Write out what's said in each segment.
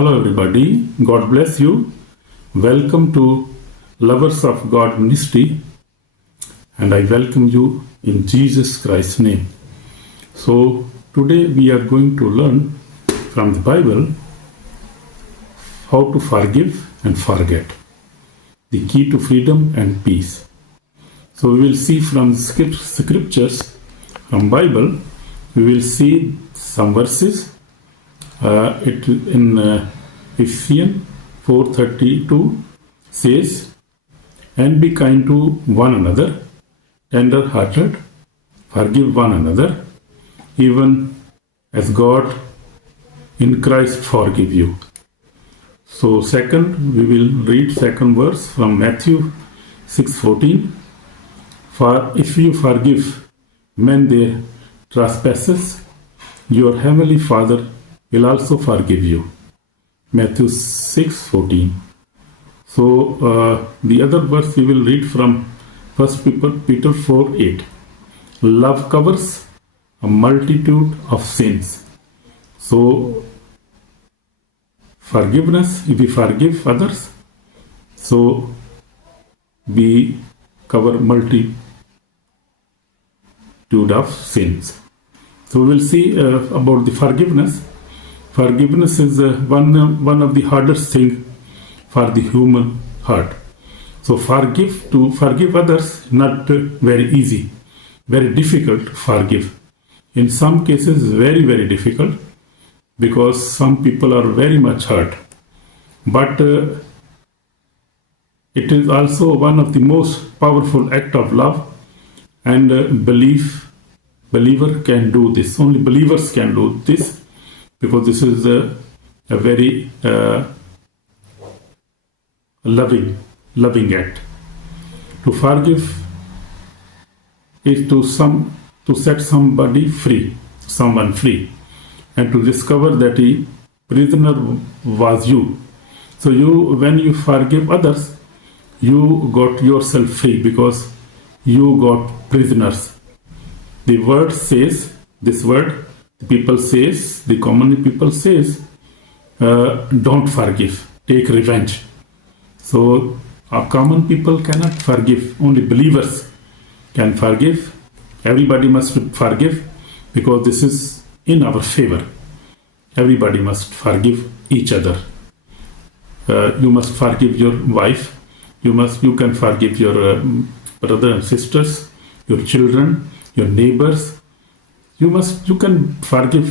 Hello, everybody. God bless you. Welcome to Lovers of God Ministry, and I welcome you in Jesus Christ's name. So, today we are going to learn from the Bible how to forgive and forget, the key to freedom and peace. So, we will see from scriptures, from Bible, we will see some verses. In Ephesians 4:32 says, "And be kind to one another, tender-hearted, forgive one another, even as God in Christ forgive you." So second, we will read second verse from Matthew 6:14. "For if you forgive men their trespasses, your heavenly Father will also forgive you." Matthew 6:14. So the other verse we will read from 1 Peter 4:8. "Love covers a multitude of sins." So forgiveness, if we forgive others, so we cover multitude of sins. So we will see about the forgiveness. Forgiveness is one of the hardest thing for the human heart. So to forgive others, not very easy, very difficult to forgive. In some cases, very, very difficult, because some people are very much hurt. But it is also one of the most powerful act of love, and believer can do this. Only believers can do this, because this is a very loving act. To forgive is to set someone free, and to discover that the prisoner was you. So when you forgive others, you got yourself free, because you got prisoners. The word says, this word, the common people says, don't forgive, take revenge. So our common people cannot forgive. Only believers can forgive. Everybody must forgive, because this is in our favor. Everybody must forgive each other. You must forgive your wife. You can forgive your brothers and sisters, your children, your neighbors. You can forgive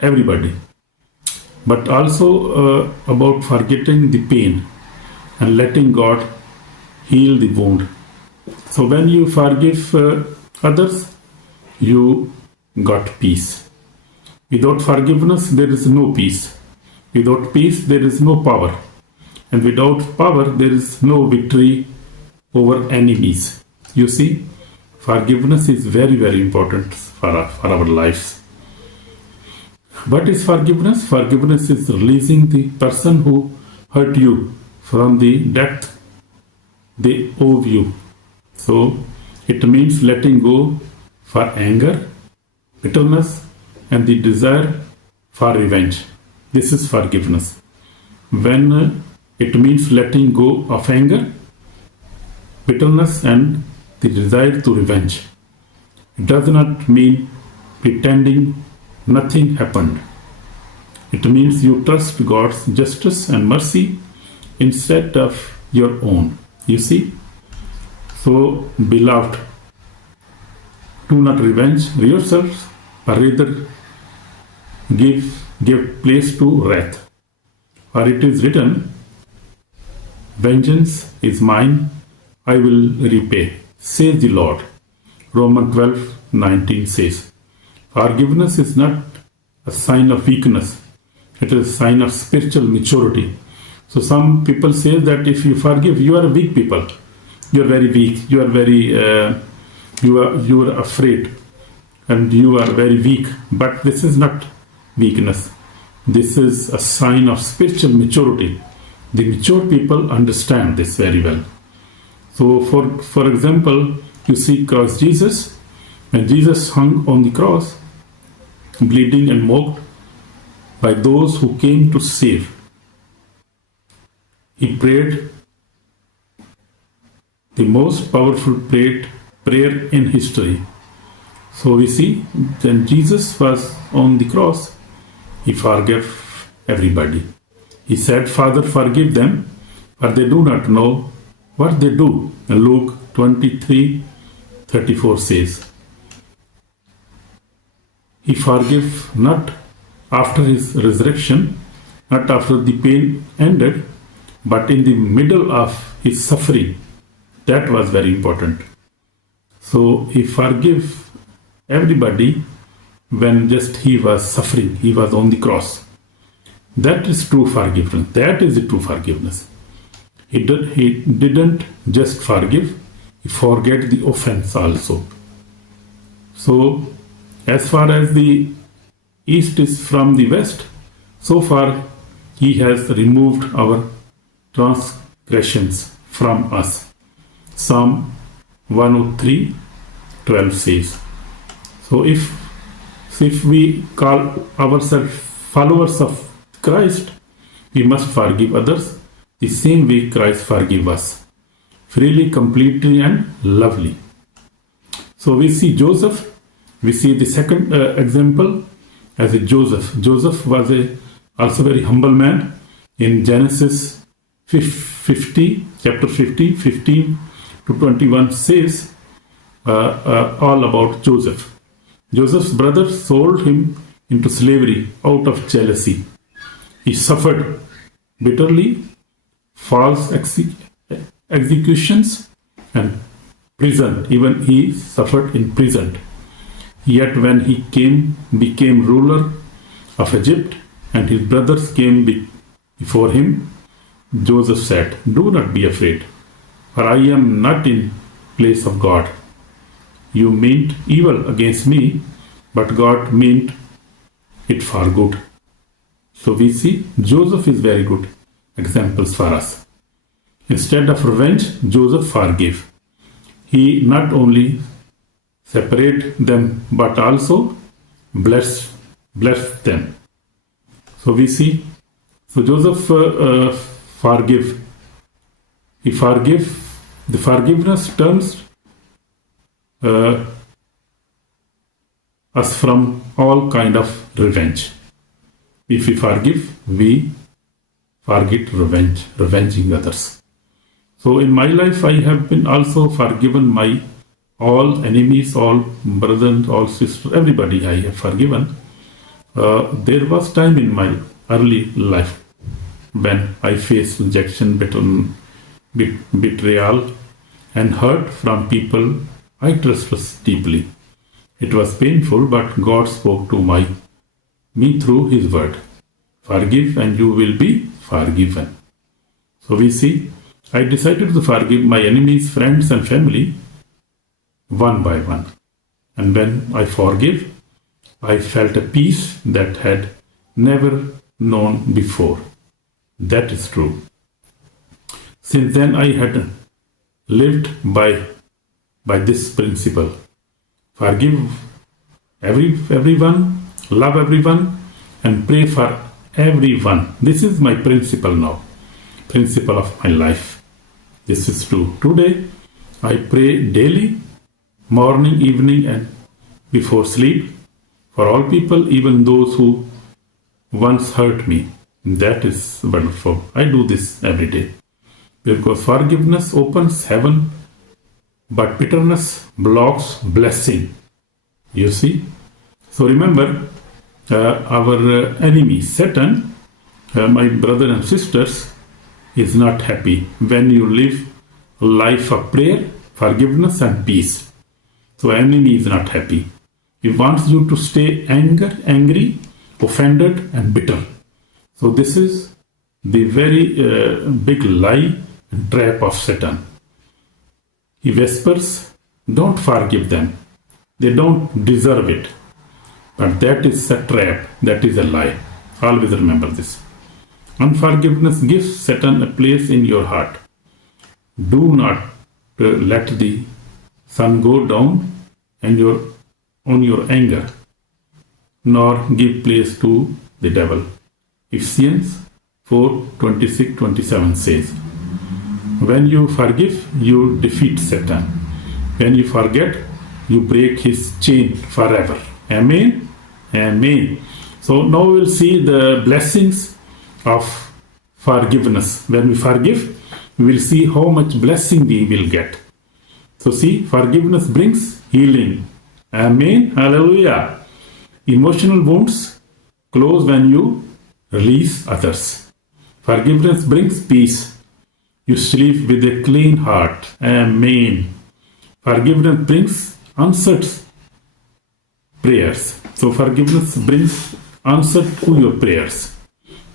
everybody. But also about forgetting the pain and letting God heal the wound. So when you forgive others, you got peace. Without forgiveness, there is no peace. Without peace, there is no power. And without power, there is no victory over enemies. You see, forgiveness is very, very important for our lives. What is forgiveness? Forgiveness is releasing the person who hurt you from the debt they owe you. So it means letting go for anger, bitterness, and the desire for revenge. This is forgiveness. When it means letting go of anger, bitterness, and the desire to revenge. It does not mean pretending nothing happened. It means you trust God's justice and mercy instead of your own. You see? So, beloved, do not revenge yourselves, but rather give place to wrath. For it is written, "Vengeance is mine, I will repay, says the Lord." Romans 12:19 says. Forgiveness is not a sign of weakness. It is a sign of spiritual maturity. So some people say that if you forgive, you are a weak people. You are very weak. You are very, you are afraid, and you are very weak. But this is not weakness. This is a sign of spiritual maturity. The mature people understand this very well. So for example, you see Christ Jesus. When Jesus hung on the cross, bleeding and mocked by those who came to save, he prayed the most powerful prayer in history. So we see when Jesus was on the cross, he forgave everybody. He said, Father, forgive them, for they do not know what they do. And Luke 23:34 says, he forgave not after his resurrection, not after the pain ended, but in the middle of his suffering. That was very important. So he forgave everybody when just he was suffering, he was on the cross. That is true forgiveness. That is the true forgiveness. He didn't just forgive, he forget the offense also. So, as far as the east is from the west, so far he has removed our transgressions from us. Psalm 103:12 says. So if we call ourselves followers of Christ, we must forgive others the same way Christ forgive us, freely, completely, and lovely. So we see Joseph. We see the second example as a Joseph. Joseph was also very humble man. In Genesis 50, chapter 50, 15 to 21 says all about Joseph. Joseph's brothers sold him into slavery out of jealousy. He suffered bitterly, false executions, and prison. Even he suffered in prison. Yet when he became ruler of Egypt, and his brothers came before him, Joseph said, "Do not be afraid, for I am not in place of God. You meant evil against me, but God meant it for good." So we see Joseph is very good examples for us. Instead of revenge, Joseph forgave. He not only separated them, but also blessed them. So we see, so Joseph forgive. He forgive. The forgiveness turns us from all kind of revenge. If we forgive, we forget revenging others. So in my life, I have been also forgiven my all enemies, all brothers, all sisters, everybody I have forgiven. There was time in my early life when I faced rejection, betrayal, and hurt from people I trusted deeply. It was painful, but God spoke to me through His word. Forgive and you will be forgiven. So we see, I decided to forgive my enemies, friends, and family one by one. And when I forgive, I felt a peace that had never known before. That is true. Since then, I had lived by this principle. Forgive everyone, love everyone, and pray for everyone. This is my principle now, principle of my life. This is true. Today, I pray daily, morning, evening, and before sleep, for all people, even those who once hurt me. That is wonderful. I do this every day. Because forgiveness opens heaven, but bitterness blocks blessing. You see? So remember, our enemy, Satan, my brothers and sisters, is not happy when you live a life of prayer, forgiveness, and peace. So enemy is not happy. He wants you to stay angry, offended, and bitter. So this is the very big lie and trap of Satan. He whispers, don't forgive them. They don't deserve it. But that is a trap. That is a lie. Always remember this. Unforgiveness gives Satan a place in your heart. Do not let the sun go down on your anger, nor give place to the devil. Ephesians 4:26-27 says, when you forgive, you defeat Satan. When you forget, you break his chain forever. Amen? Amen. So now we'll see the blessings of forgiveness. When we forgive, we will see how much blessing we will get. So see, forgiveness brings healing. Amen. Hallelujah. Emotional wounds close when you release others. Forgiveness brings peace. You sleep with a clean heart. Amen. Forgiveness brings answered prayers. So forgiveness brings answer to your prayers.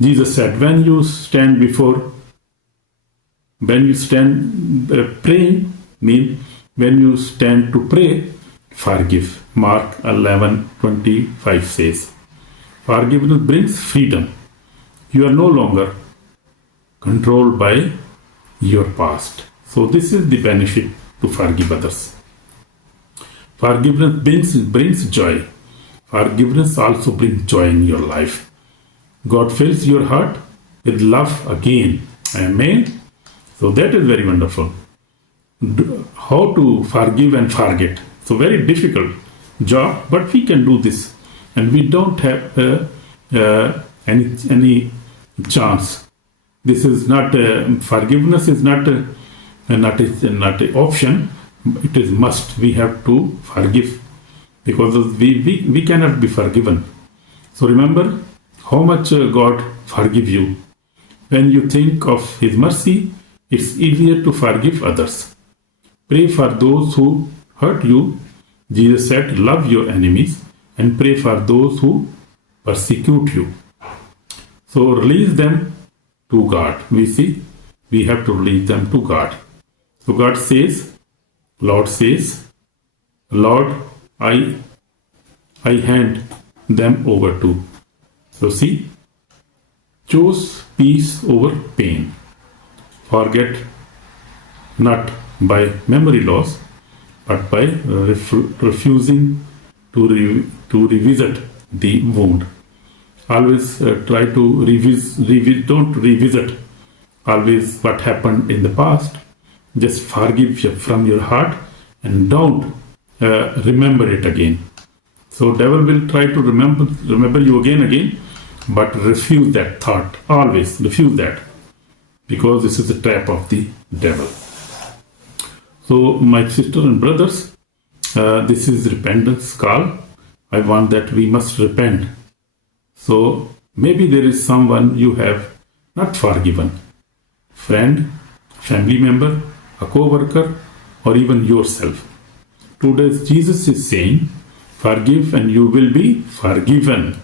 Jesus said, when you stand praying, mean when you stand to pray, forgive. Mark 11:25 says, forgiveness brings freedom. You are no longer controlled by your past. So this is the benefit to forgive others. Forgiveness brings joy. Forgiveness also brings joy in your life. God fills your heart with love again. Amen. So that is very wonderful. How to forgive and forget. So very difficult job, but we can do this, and we don't have any chance. This is not forgiveness is not a option. It is must. We have to forgive because we cannot be forgiven. So remember how much God forgive you. When you think of His mercy, it's easier to forgive others. Pray for those who hurt you. Jesus said, love your enemies and pray for those who persecute you. So release them to God. We have to release them to God. So God says, Lord says, Lord, I hand them over to. So see, choose peace over pain. Forget not by memory loss, but by refusing to revisit the wound. Always try to don't revisit always what happened in the past. Just forgive from your heart and don't remember it again. So devil will try to remember you again, but refuse that thought. Always refuse that, because this is the trap of the devil. So my sisters and brothers, this is repentance call. I want that we must repent. So maybe there is someone you have not forgiven. Friend, family member, a co-worker, or even yourself. Today Jesus is saying, forgive and you will be forgiven.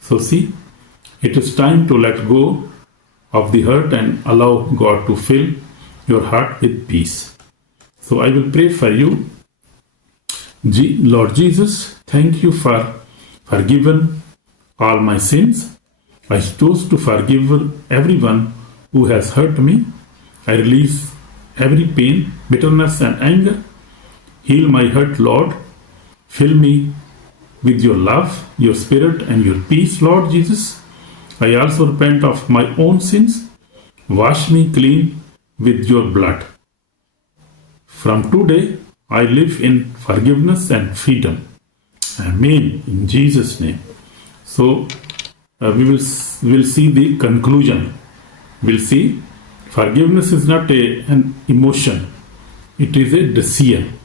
So see, it is time to let go of the hurt and allow God to fill your heart with peace. So I will pray for you. Lord Jesus, thank you for forgiving all my sins. I choose to forgive everyone who has hurt me. I release every pain, bitterness, and anger. Heal my hurt, Lord. Fill me with your love, your spirit, and your peace, Lord Jesus. I also repent of my own sins. Wash me clean with your blood. From today, I live in forgiveness and freedom. Amen. In Jesus' name. So, we will see the conclusion. We'll see forgiveness is not an emotion. It is a decision.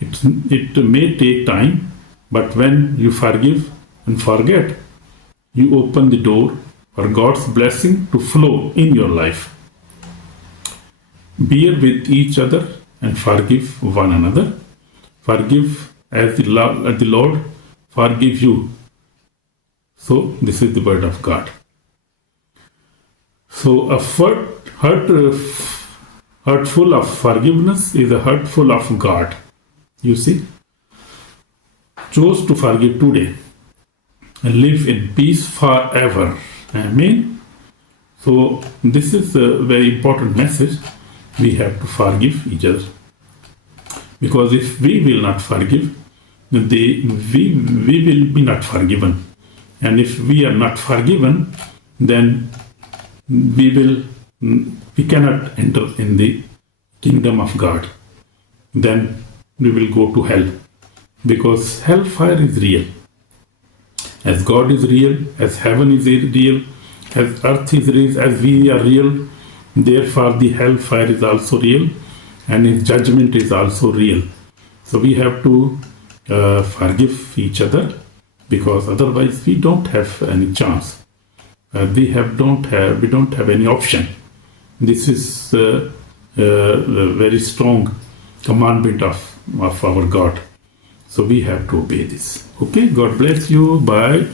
It may take time, but when you forgive and forget, you open the door for God's blessing to flow in your life. Bear with each other and forgive one another. Forgive as the Lord forgive you. So this is the word of God. So a hurtful of forgiveness is a hurtful of God. You see, choose to forgive today and live in peace forever. Amen. So this is a very important message. We have to forgive each other, because if we will not forgive, we will be not forgiven, and if we are not forgiven, then we cannot enter in the kingdom of God. Then we will go to hell, because hellfire is real. As God is real, as heaven is real, as earth is real, as we are real, therefore the hellfire is also real, and His judgment is also real. So we have to forgive each other, because otherwise we don't have any chance. We don't have any option. This is a very strong commandment of our God. So we have to obey this. Okay, God bless you. Bye.